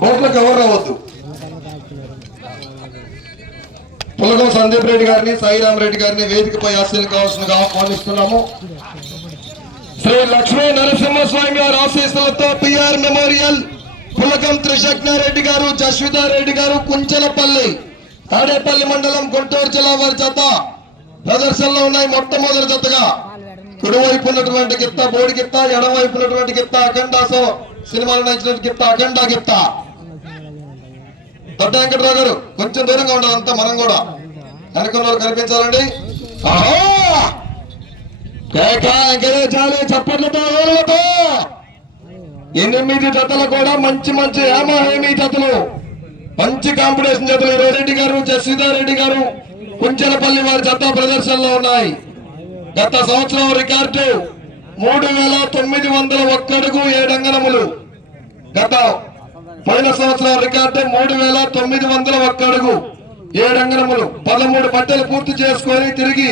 కోట్లకు ఎవరు రావద్దు. పులగం సందీప్ రెడ్డి గారిని, సాయిరామ్ రెడ్డి గారిని వేదికపై ఆశీర్వాదం కావాల్సిందిగా ఆహ్వానిస్తున్నాము. శ్రీ లక్ష్మీ నరసింహస్వామి గారి ఆశీస్సులతో పిఆర్ మెమోరియల్ పులగం త్రిశక్నారెడ్డి గారు, జస్వితారెడ్డి గారు, కుంచెలపల్లి, తాడేపల్లి మండలం, గుంటూరు జిల్లా వారి జత ప్రదర్శనలో ఉన్నాయి. మొట్టమొదటి జతగా కుడివైపు ఉన్నటువంటి గిత్త బోడి గిత్త, ఎడవైపు ఉన్నటువంటి గిత్త అఖండాసో సినిమాలో నచ్చినటువంటి గిత్త అఖండా గిత్త. దొడ్డ వెంకటరావు గారు కొంచెం దూరంగా ఉండాలంతా, మనం కూడా వెనక కనిపించాలండి. చప్పట్లతో 8 జతలు కూడా మంచి మంచి హేమీ జతలు, మంచి కాంపిటీషన్ జతలు. రెడ్డి గారు, జస్వితారెడ్డి గారు, కుంచెలపల్లి వారి జత ప్రదర్శనలో ఉన్నాయి. గత సంవత్సరం రికార్డు 3901 అడుగు 7 అంగనములు. గత పోయిన సంవత్సరం రికార్డు 3901 అడుగు 7 అంగనములు. 13 పట్టెలు పూర్తి చేసుకొని తిరిగి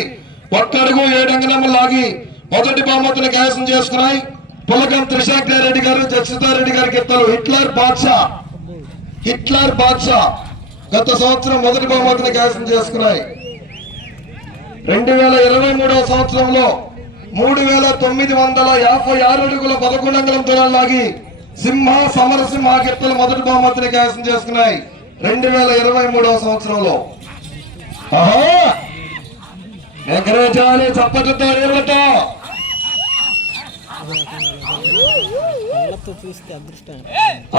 1 అడుగు 7 అంగనములు లాగి మొదటి బహుమతిని కైవసం చేసుకున్నాయి. పులగం త్రిశక్నారెడ్డి గారు, జస్వితారెడ్డి గారి గిత్తలు హిట్లర్ బాద్షా గత సంవత్సరం మొదటి బహుమతిని కైవసం చేసుకున్నాయి. 2023వ సంవత్సరంలో 3956 అడుగుల 11 అంగుళం దూరం లాగి సమరసింహ గిత్తలు మొదటి బహుమతిని కైవసం చేసుకున్నాయి 2023వ సంవత్సరంలో. ఎగరేచాలి చప్పటితో ఏళ్ళతో.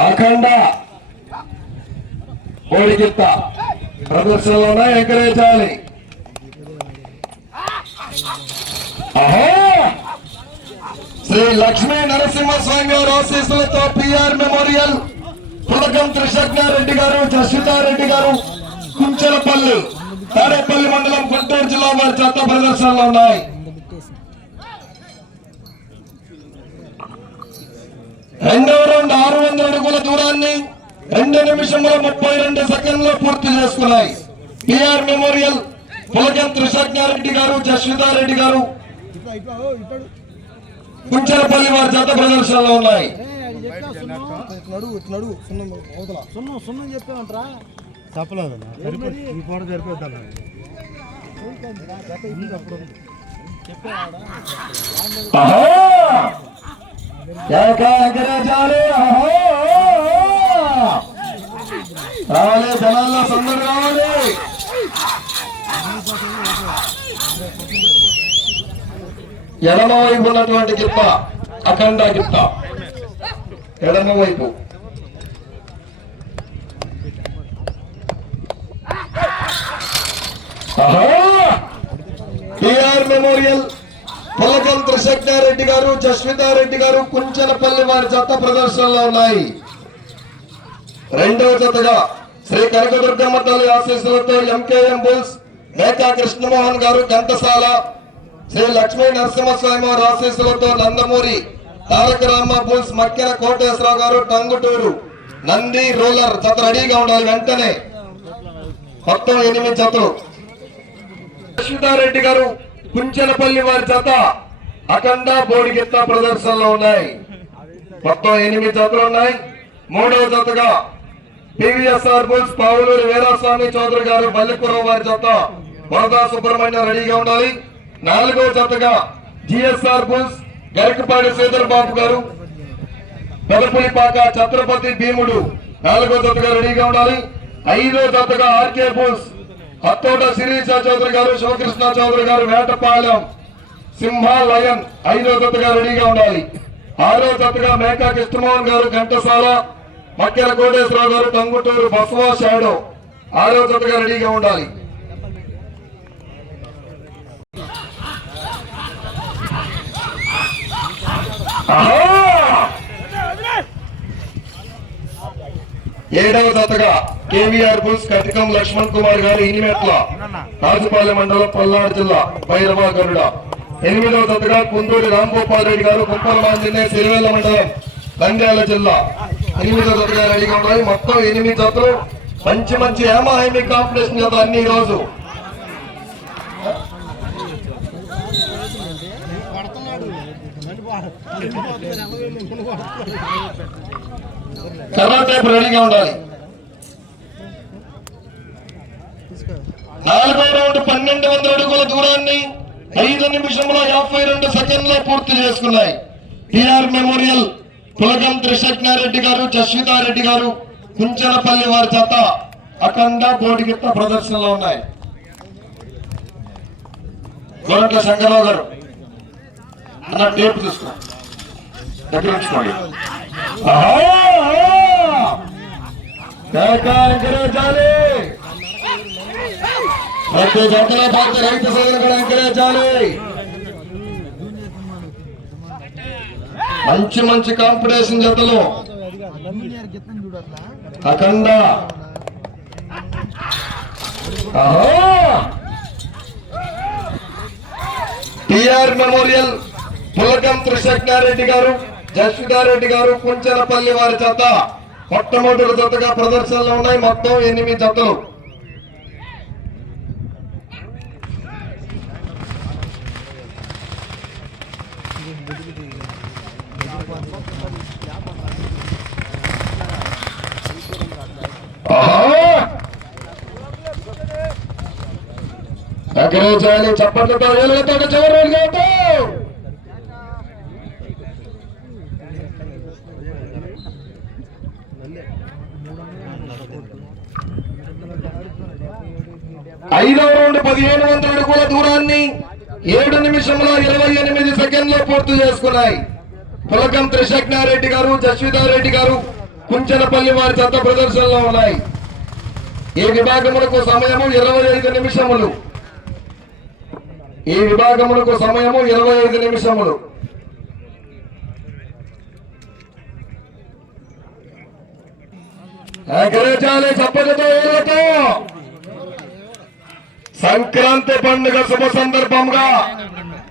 అఖండ కోడి గిత్త ప్రదర్శనలోనే ఎగరేచాలి. శ్రీ లక్ష్మీ నరసింహస్వామి గారి ఆశీస్సులతో పిఆర్ మెమోరియల్ పులగం త్రిశక్నారెడ్డి గారు, జస్వితారెడ్డి గారు, కుంచెలపల్లి, తాడేపల్లి మండలం, గుంటూరు జిల్లా వారి జత ప్రదర్శనలో ఉన్నాయి. రెండవ రౌండ్ 600 అడుగుల దూరాన్ని 2 నిమిషముల 32 సెకండ్లు పూర్తి చేసుకున్నాయి. పిఆర్ మెమోరియల్ పులగం త్రిశక్నారెడ్డి గారు, జస్వితారెడ్డి గారు, కుంచెలపల్లి వారి జత ప్రదర్శనలో ఉన్నాయి. రావాలి జనాల్లో సందడి రావాలి. ఎడమ వైపు ఉన్నటువంటి గిత్త అఖండ గిత్త, ఎడమ వైపు. పిఆర్ మెమోరియల్ పులగం త్రిశక్నారెడ్డి గారు, జస్వితారెడ్డి గారు, కుంచెలపల్లి వారి జత ప్రదర్శనలో ఉన్నాయి. రెండవ జతగా శ్రీ కనకదుర్గమ్మ తల్లి ఆశీస్సులతో ఎంకేఎం బుల్స్ మేకా కృష్ణమోహన్ గారు ఘంటసాల, శ్రీ లక్ష్మీ నరసింహస్వామి వారి ఆశీస్సులతో నందమూరి తారక రామ బుల్స్ మక్కెన కోటేశ్వరరావు గారు టంగుటూరు నంది రూలర్ జత రెడీగా ఉండాలి వెంటనే. మొత్తం 8 జతలు. జస్వితారెడ్డి గారు, కుంచెలపల్లి వారి జత అఖండ బోడి గిత్త ప్రదర్శనలో ఉన్నాయి. మొత్తం 8 జతలు ఉన్నాయి. మూడవ జతగా పివిఎస్ఆర్ బుల్స్ పావులూరు వీరాస్వామి చౌదరి గారు బల్లిపురం వారి జత వరదా సుబ్రహ్మణ్యం రెడీగా ఉండాలి. 4వ జతగా జిఎస్ఆర్ బుల్స్ గరికపాడి శ్రీధర్ బాబు గారు, పెదపులిపాక ఛత్రపతి భీముడు 4వ జతగా రెడీగా ఉండాలి. 5వ జతగా ఆర్కే బుల్స్ హత్తోట శిరీష చౌదరి గారు, శివకృష్ణ చౌదరి గారు వేటపాలెం సింహ లయన్ 5వ జతగా రెడీగా ఉండాలి. 6వ జతగా మేకా కృష్ణమోహన్ గారు ఘంటసాల, మక్కెల కోటేశ్వరరావు గారు టంగుటూరు బసవా షాడో 6వ జతగా రెడీగా ఉండాలి. ఏడవ జతగా కేవీఆర్ బుల్స్ కటికం లక్ష్మణ్ కుమార్ గారు ఇనిమెట్ల, రాజుపాలెం మండలం, పల్నాడు జిల్లా, భైరవ గరుడ. 8వ జతగా కుందూరి రాంగోపాల్ రెడ్డి గారు కుంపల మాంజనే, సిరివెల్ల మండలం, నంద్యాల జిల్లా. 8వ జతగా రెడీగా ఉన్నాయి. మొత్తం 8 జతలు. మంచి మంచి హేమీ కాంపిటీషన్ జత అన్ని. ఈ రోజు కర్ర టైప్ రెడీగా ఉండాలి. 4వ రౌండ్ 1200 అడుగుల దూరాన్ని 5 నిమిషముల 52 సెకండ్లో పూర్తి చేసుకున్నాయి. టిఆర్ మెమోరియల్ పులగం త్రిశక్నారెడ్డి గారు, జస్వితారెడ్డి గారు, కుంచనపల్లి వారి చేత అఖండ బోడిగిత్త ప్రదర్శనలో ఉన్నాయి. గోరట్ల శంకరరావు గారు అన్న టేప్ తీసుకో, దగ్గర ఉంచుకోండి. ప్రతి జతల పాత్ర రైతు సోదరులు కూడా ఎంకరేజాలి. మంచి మంచి కాంపిటీషన్ జతలు అఖండ. టిఆర్ మెమోరియల్ పులకం త్రిశక్నారెడ్డి గారు, జస్వితారెడ్డి గారు, కుంచనపల్లి వారి చేత మొట్టమొదటి జతగా ప్రదర్శనలో ఉన్నాయి. మొత్తం 8 జతలు. చేయాలి చప్పట్లతో ఏళ్ళతో చివరి రోజు. 5వ రౌండ్ 1500 అడుగుల దూరాన్ని 7 నిమిషముల 28 సెకండ్లో పూర్తి చేసుకున్నాయి. పులకం త్రిశక్నారెడ్డి గారు, జస్వితారెడ్డి గారు, కుంచనపల్లి వారి చెత్త ప్రదర్శనలో ఉన్నాయి. ఈ విభాగములకు సమయము 25 నిమిషములు. ఈ విభాగములకు సమయము 25 నిమిషములు. ఎంకరేజాలి చప్పటితో ఏళ్ళతో. సంక్రాంతి పండుగ శుభ సందర్భంగా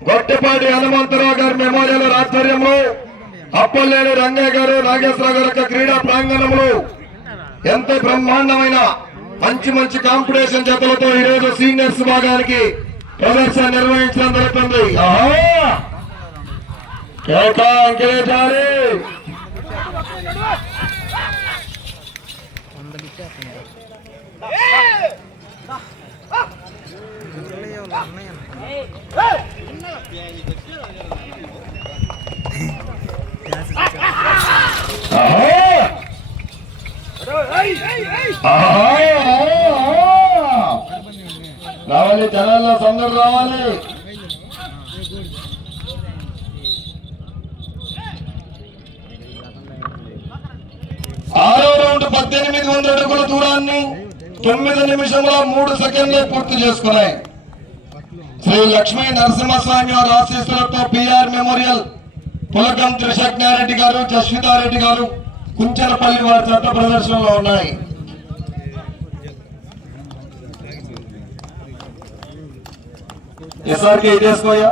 గొట్టిపాటి హనుమంతరావు గారి మెమోరియల్ ఆధ్వర్యంలో అప్పలేని రంగయ్య గారు, నాగేశ్వరరావు గారి యొక్క క్రీడా ప్రాంగణంలో ఎంతో బ్రహ్మాండమైన మంచి మంచి కాంపిటీషన్ జతలతో ఈ రోజు సీనియర్స్ విభాగానికి ప్రదర్శన నిర్వహించడం జరుగుతుంది. ఎంకరేజాలి. రావాలి జనాల్లో సందరు రావాలి. 6వ రౌండ్ 1800 అడుగుల దూరాన్ని 9 నిమిషముల 3 సెకండ్లు పూర్తి చేసుకున్నాయి. శ్రీ లక్ష్మీ నరసింహస్వామి వారి ఆశీస్సులతో పిఆర్ మెమోరియల్ పులకం త్రిశక్నారెడ్డి గారు, జస్వితారెడ్డి గారు, కుంచనపల్లి వారి చట్ట ప్రదర్శనలో ఉన్నాయి. ఎస్ఆర్కి చేసుకోయా.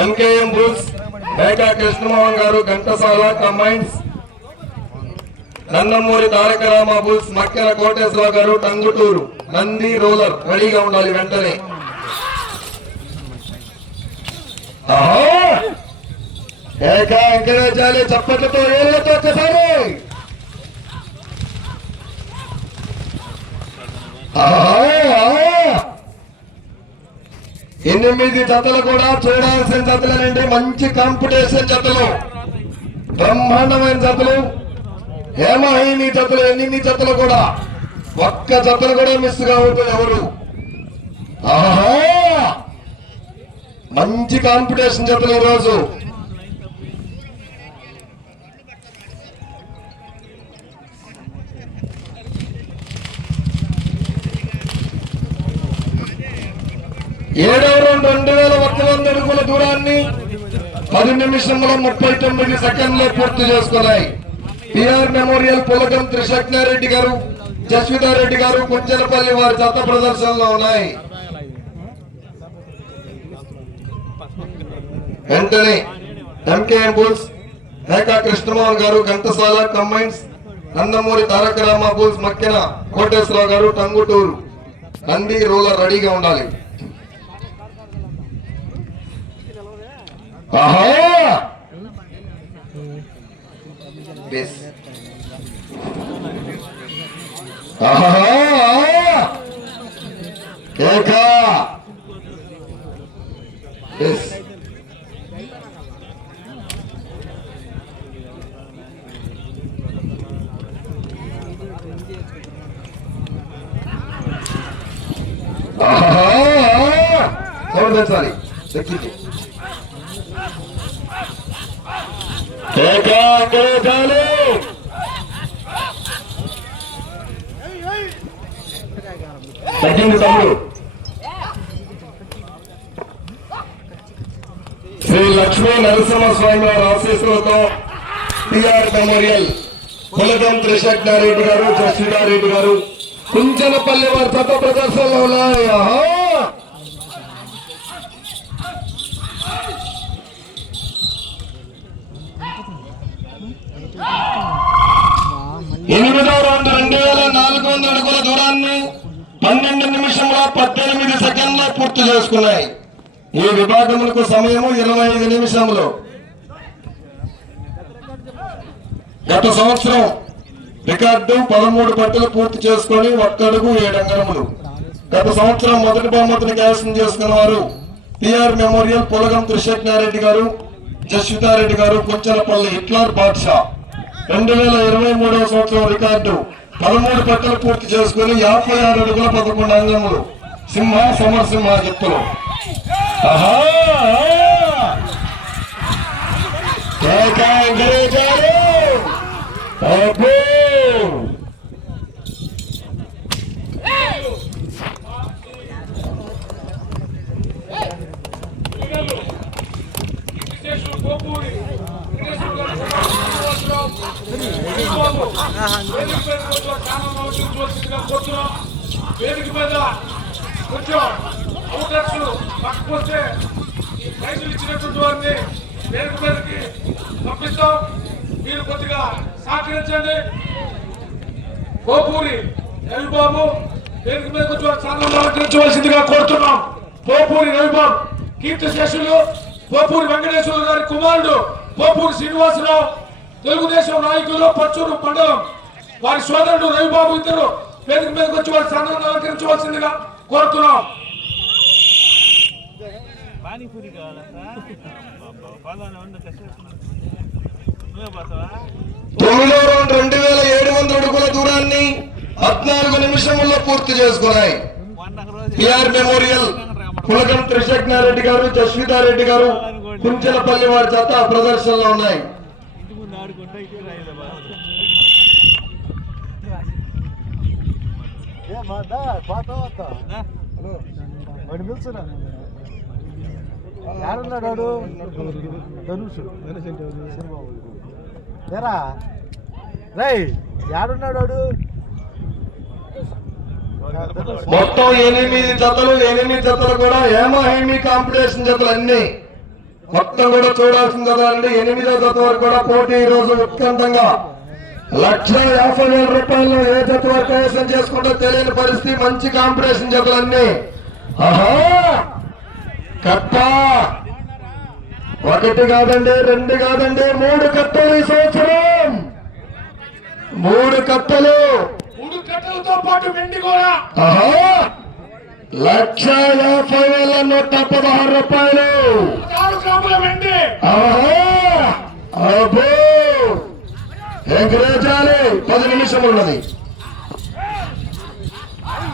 ఎంకేఎం బుల్స్, మేకా కృష్ణమోహన్ గారు, ఘంటసాల కంబైన్స్, నందమూరి తారక రామ బుల్స్, మక్కెల కోటేశ్వరరావు గారు, టంగుటూరు, నంది రోలర్ రెడీగా ఉండాలి వెంటనే. ఎంకరేజాలి చప్పట్లతో ఏళ్ళతో ఒకసారి. 8 జతలు కూడా చూడాల్సిన జతలేనండి. మంచి కాంపిటీషన్ జతలు, బ్రహ్మాండమైన జతలు, హేమహీని జతలు. 8 జతలు కూడా ఒక్క జతలు కూడా మిస్ కావద్దు ఎవరు. మంచి కాంపిటీషన్ జతలు ఈరోజు. ఏడవ రౌండ్ 2100 అడుగుల దూరాన్ని 10 నిమిషముల 39 సెకండ్లో పూర్తి చేసుకున్నాయి. పిఆర్ మెమోరియల్ పులకం త్రిశక్నారెడ్డి గారు, జస్వితారెడ్డి గారు, కుంచనపల్లి వారి చెత్త ప్రదర్శనలో ఉన్నాయి. వెంటనే ఎంకేఎం బుల్స్, మేకా కృష్ణమోహన్ గారు ఘంటసాల కంబైన్స్, నందమూరి తారక రామ బుల్స్ మక్కెన కోటేశ్వరరావు గారు టంగుటూరు. నంది రూలర్ రెడీగా ఉండాలి. ఆహా కేకా గమనించాలి. తగ్గింది తమ్ముడు. శ్రీ లక్ష్మీ నరసింహస్వామి వారి ఆశీస్సులతో టిఆర్ మెమోరియల్ కులగం త్రిశక్నారెడ్డి గారు, జస్వితారెడ్డి గారు కుంచనపల్లి వారి చెత్త ప్రదర్శనలో ఉన్నాయి. ఎనిమిదో రౌండ్ 2400 అడుగుల దూరాన్ని 12 నిమిషముల 18 సెకండ్ల పూర్తి చేసుకున్నాయి. ఈ విభాగములకు సమయము 25 నిమిషములు. గత సంవత్సరం రికార్డు 13 పట్టులు పూర్తి చేసుకుని 1 అడుగు 7 అంగుళములు. గత సంవత్సరం మొదటి బహుమతిని కైవసం చేసుకున్న వారు టిఆర్ మెమోరియల్ పులగం త్రిశక్నారెడ్డి గారు, జస్వితారెడ్డి గారు, కుంచనపల్లి హిట్లర్ బాద్షా. 2023వ సంవత్సరం రికార్డు 13 పట్టులు పూర్తి చేసుకుని 56 అడుగుల 11 అంగుళములు. సింహ సమరసింహ జిత్తులు. వేదిక మీద కొంచెం అవకాశాలు పక్కకొస్తే ఈ ప్రైజులు ఇచ్చినటువంటి వారిని వేదిక మీదకి పంపిస్తాం. మీరు కొద్దిగా సహకరించండి. పోపూరి రవిబాబు వేదిక మీద కొంచెం చాలా అలంకరించవలసిందిగా కోరుతున్నాం. పోపూరి రవిబాబు కీర్తి శేషులు పోపూరి వెంకటేశ్వర గారి కుమారుడు పోపూరి శ్రీనివాసరావు, తెలుగుదేశం నాయకులు పచ్చూరు మండలం వారి సోదరుడు రవిబాబు ఇద్దరు వేదిక మీదకి వచ్చి వారి స్థానాన్ని అలంకరించవలసిందిగా కోరుతున్నాం. 9వ రౌండ్ 2700 అడుగుల దూరాన్ని 14 నిమిషముల్లో పూర్తి చేసుకున్నాయి. టిఆర్ మెమోరియల్ పులగం త్రిశక్నారెడ్డి గారు, జస్వితారెడ్డి గారు కుంచెలపల్లి వారి చేత ప్రదర్శనలో ఉన్నాయి. యాడున్నాడు రై యాడున్నాడు? మొత్తం 8 జతలు, 8 జతలు కూడా హేమీ కాంపిటీషన్ జతలు అన్ని మొత్తం కూడా చూడాల్సింది కదా అండి. 8వ జత వరకు కూడా పోటీ ఈ రోజు ఉత్కంఠంగా 1,50,000 రూపాయలు ఏ జత వరకు కైవసం చేసుకుంటూ తెలియని పరిస్థితి. మంచి కాంపిటీషన్ జతలన్నీ. ఆహా కట్ట 1 కాదండి, 2 కాదండి, 3 కట్టలు ఈ సంవత్సరం. 3 కట్టలు, 3 కట్టలతో పాటు వెండి కూడా. 1,50,116 రూపాయలు. 6 గ్రాముల వెండి. అబ్బో ఎగరేజాలి. 10 నిమిషం ఉన్నది.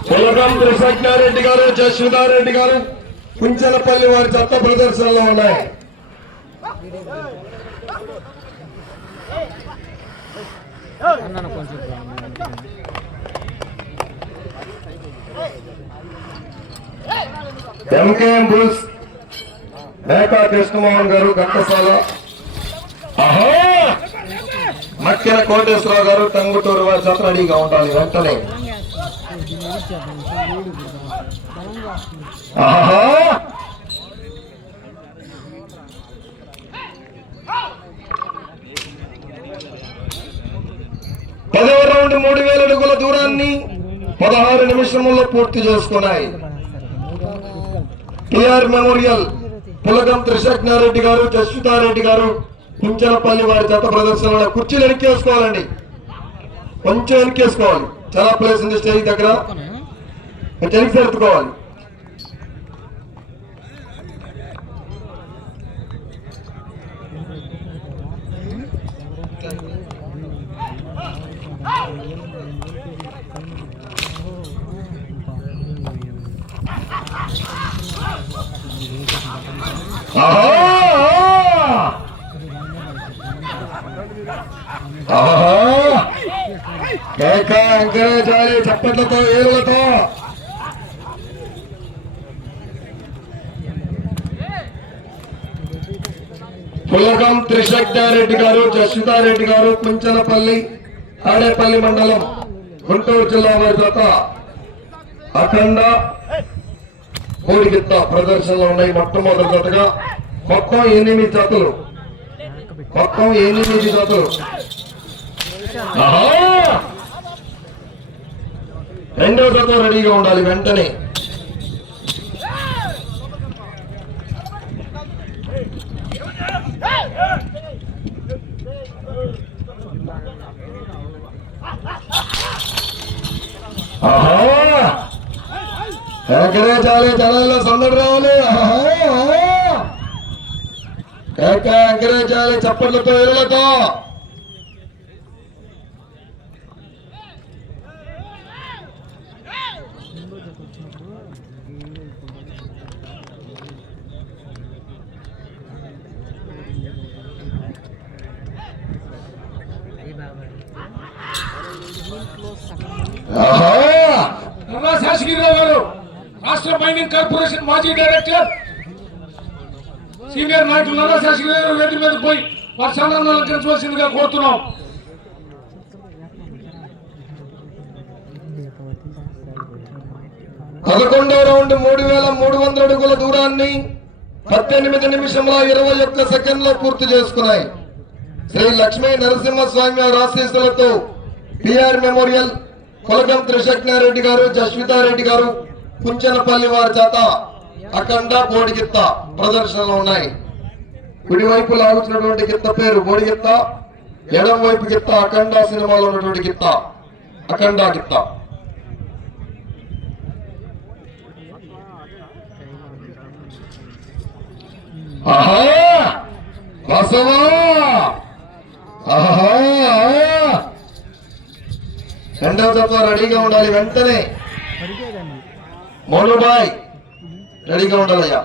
పులగం త్రిశక్నారెడ్డి గారు, జస్వితారెడ్డి గారు కుంచెలపల్లి వారి చెత్త ప్రదర్శనలో ఉన్నాయి. ఎంకేఎం బుల్స్ మేకా కృష్ణమోహన్ గారు ఘంటసాల, మక్కెన కోటేశ్వరరావు గారు టంగుటూరు వారి చేత రెడీగా ఉండాలి వెంటనే. దూరాన్ని 16 నిమిషముల్లో పూర్తి చేసుకున్నాయి. పిఆర్ మెమోరియల్ పులగం త్రిశక్నారెడ్డి గారు, జస్వితారెడ్డి గారు, కుంచనపల్లి వారి జత ప్రదర్శనలో కుర్చీలు వెనక్కేసుకోవాలండి, కొంచెం వెనక్కేసుకోవాలి. చాలా ప్లేస్ ఉంది స్టేజ్ దగ్గర, వెనక్కి సర్దుకోవాలి. ఎంకరేజ్ చప్పట్లతో ఏరులతో పులగం త్రిశక్తారెడ్డి గారు, జస్వితారెడ్డి గారు, కుంచనపల్లి ఆడేపల్లి మండలం గుంటూరు జిల్లా వారి జత అఖండ కోడిగిత్త ప్రదర్శనలో ఉన్నాయి. మొట్టమొదటి జతగా మొత్తం 8 జతలు, రెండో జత రెడీగా ఉండాలి వెంటనే. ఎంకరేజ్ జనాల్లో సందడి రావాలి. ఎంకరేజ్ చేయాలి చప్పట్లతో ఎరులతో. శాసగిరిరావు గారు, రాష్ట్ర మైనింగ్ కార్పొరేషన్ మాజీ డైరెక్టర్, సీనియర్ నాయకులు నల్ల శాసగిరిరావు వేదిక మీద పోయి వారి సంఘాలను అలంకరించవలసిందిగా కోరుతున్నాం. పదకొండవ రౌండ్ 3300 అడుగుల దూరాన్ని 18 నిమిషంలో 21 సెకండ్లో పూర్తి చేసుకున్నాయి. శ్రీ లక్ష్మీ నరసింహస్వామి వారి ఆశీస్సులతో పిఆర్ మెమోరియల్ పులగం త్రిశక్నారెడ్డి గారు, జస్వితారెడ్డి గారు, కుంచనపల్లి వారి చేత అఖండ బోడిగిత్త ప్రదర్శనలో ఉన్నాయి. కుడివైపు లాగుతున్నటువంటి గిత్త పేరు బోడిగిత్త, ఎడం వైపు గిత్త అఖండ సినిమాలో ఉన్నటువంటి గిత్త అఖండ గిత్త. రెండవ జత రెడీగా ఉండాలి వెంటనే. మోనుబాయ్ రెడీగా ఉండాలయ్యా.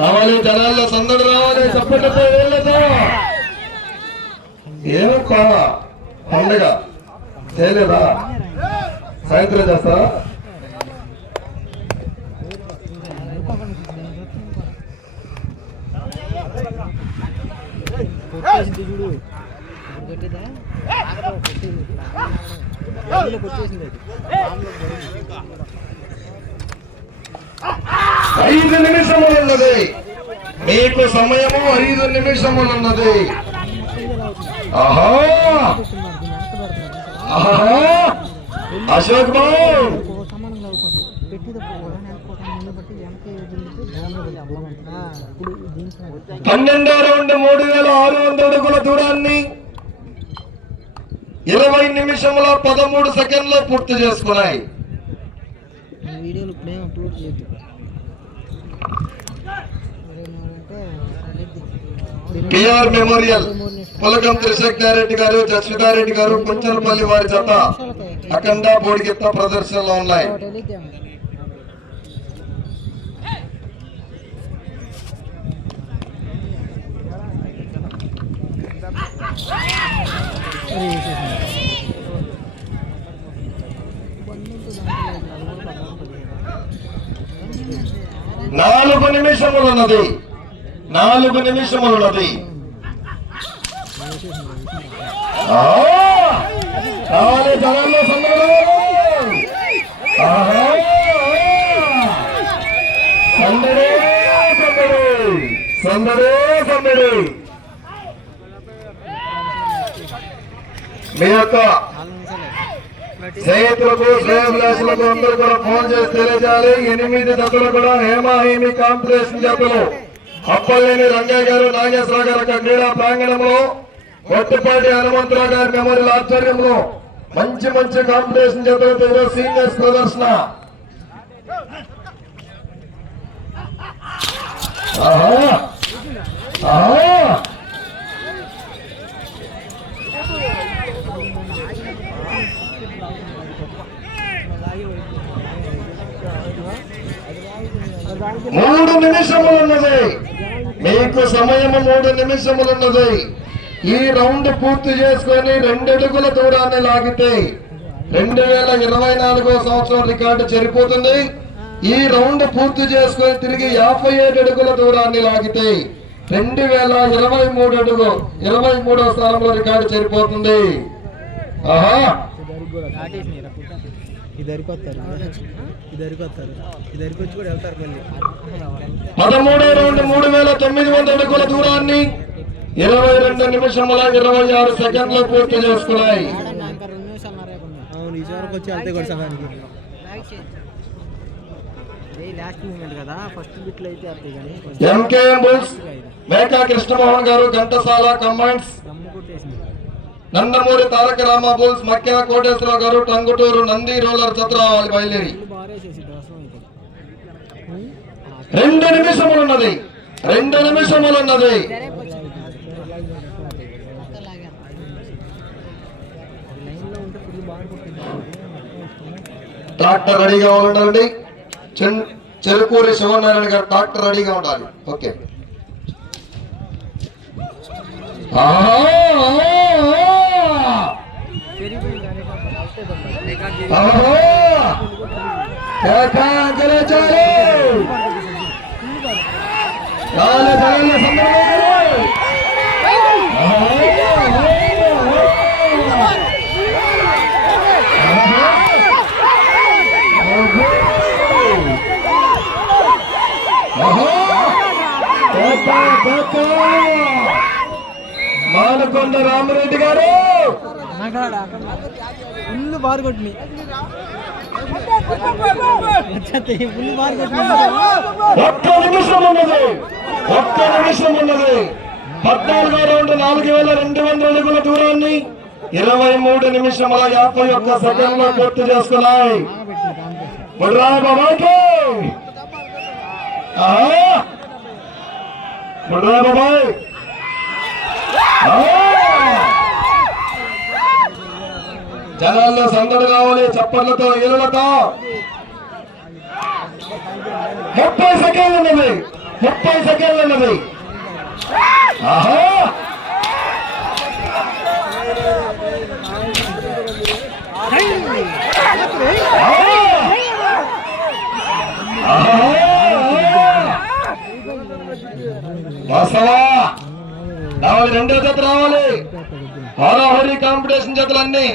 రావాలి జనాల్లో సందడి రావాలి చప్పట్లతో వేళ్ళతో. ఏమో పండుగ చేయలేదా? సాయంత్రం చేస్తారా? ఐదు నిమిషములు ఉన్నది మీకు సమయము, 5 నిమిషములు ఉన్నది. ఆహా అశోక్ బాబు 12వ రౌండ్ 3600 అడుగుల దూరాన్ని 20 నిమిషముల 13 సెకండ్లో పూర్తి చేసుకున్నాయి. పిఆర్ మెమోరియల్ పులగం త్రిశక్నారెడ్డి గారు, జస్వితారెడ్డి గారు, కుంచనపల్లి వారి జత అఖండ బోడిగిత్త ప్రదర్శనలో ఉన్నాయి. నాలుగు నిమిషములున్నది. రావాలి జనాల్లో సందడి. ఆహా! సందడి సందడి సందడి సందడి. మీ యొక్క స్నేహితులకు శ్రేయభిలాషులకు అందరూ కూడా ఫోన్ చేసి తెలియజేయాలి. 8 జతలు కూడా హేమాహేమి కాంపిటీషన్ జతలు అప్పలేని రంగయ్య గారు నాగేశ్వరరావు గారి యొక్క క్రీడా ప్రాంగణంలో కొట్టిపాటి హనుమంతరావు గారి మెమోరియల్ ఆధ్వర్యంలో మంచి మంచి కాంపిటీషన్ జతలతో ఈరోజు సీనియర్స్ ప్రదర్శన. ఆహా! ఆహా! మూడు నిమిషములున్నది మీకు సమయం. 3 నిమిషములున్నది. ఈ రౌండ్ పూర్తి చేసుకొని 2 అడుగుల దూరాన్ని లాగితే 2024 సంవత్సరం రికార్డు చెరిపోతుంది. ఈ రౌండ్ పూర్తి చేసుకొని తిరిగి 57 అడుగుల దూరాన్ని లాగితే 2023 స్థానంలో రికార్డు చెరిపోతుంది. ఆహా! ఇద్దరికి వచ్చి కూడా వెళ్తారు మళ్ళీ. 13వ రౌండ్ 3900 అడుగుల దూరాన్ని 22 నిమిషముల 26 సెకండ్లు పూర్తి చేసుకున్నాయి. అవును, ఈ వరకు వచ్చి వెళ్తే కూడా సహానికి ఎంకేఎం బుల్స్ మేకా కృష్ణమోహన్ గారు ఘంటసాల కంబైన్స్, నందమూరి తారక రామ బుల్స్ మక్కా కోటేశ్వరరావు గారు టంగుటూరు నంది రోలర్ జత రావాలి బయలుదేరి. 2 నిమిషములున్నది. 2 నిమిషములున్నది. ట్రాక్టర్ రెడీగా ఉండాలండి. చెరుకూరి శివనారాయణ గారు ట్రాక్టర్ రెడీగా ఉండాలి. ఓకే. మానకొండ రామరెడ్డి గారు ఫుల్ బార్ కొట్టి ఒక్క నిమిషం ఉన్నది. 14వ రౌండ్ 4200 అడుగుల దూరాన్ని 23 నిమిషముల 51 సెకండ్లు పూర్తి చేసుకున్నాయి. బుర్రాయ్ బాబాయ్కి బుర్రాయ్ బాబాయ్ జనాల్లో సందడి రావాలి చప్పట్లతో ఈలలతో. 30 సెకండ్లు ఉన్నది. 30 సెకండ్లు ఉన్నది. ఆహా! బసవా రావాలి. 2వ జత రావాలి. హోరాహోరీ కాంపిటీషన్ జతలన్నీ.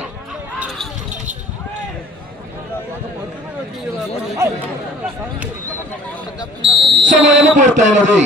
సమయం పూర్తయినది.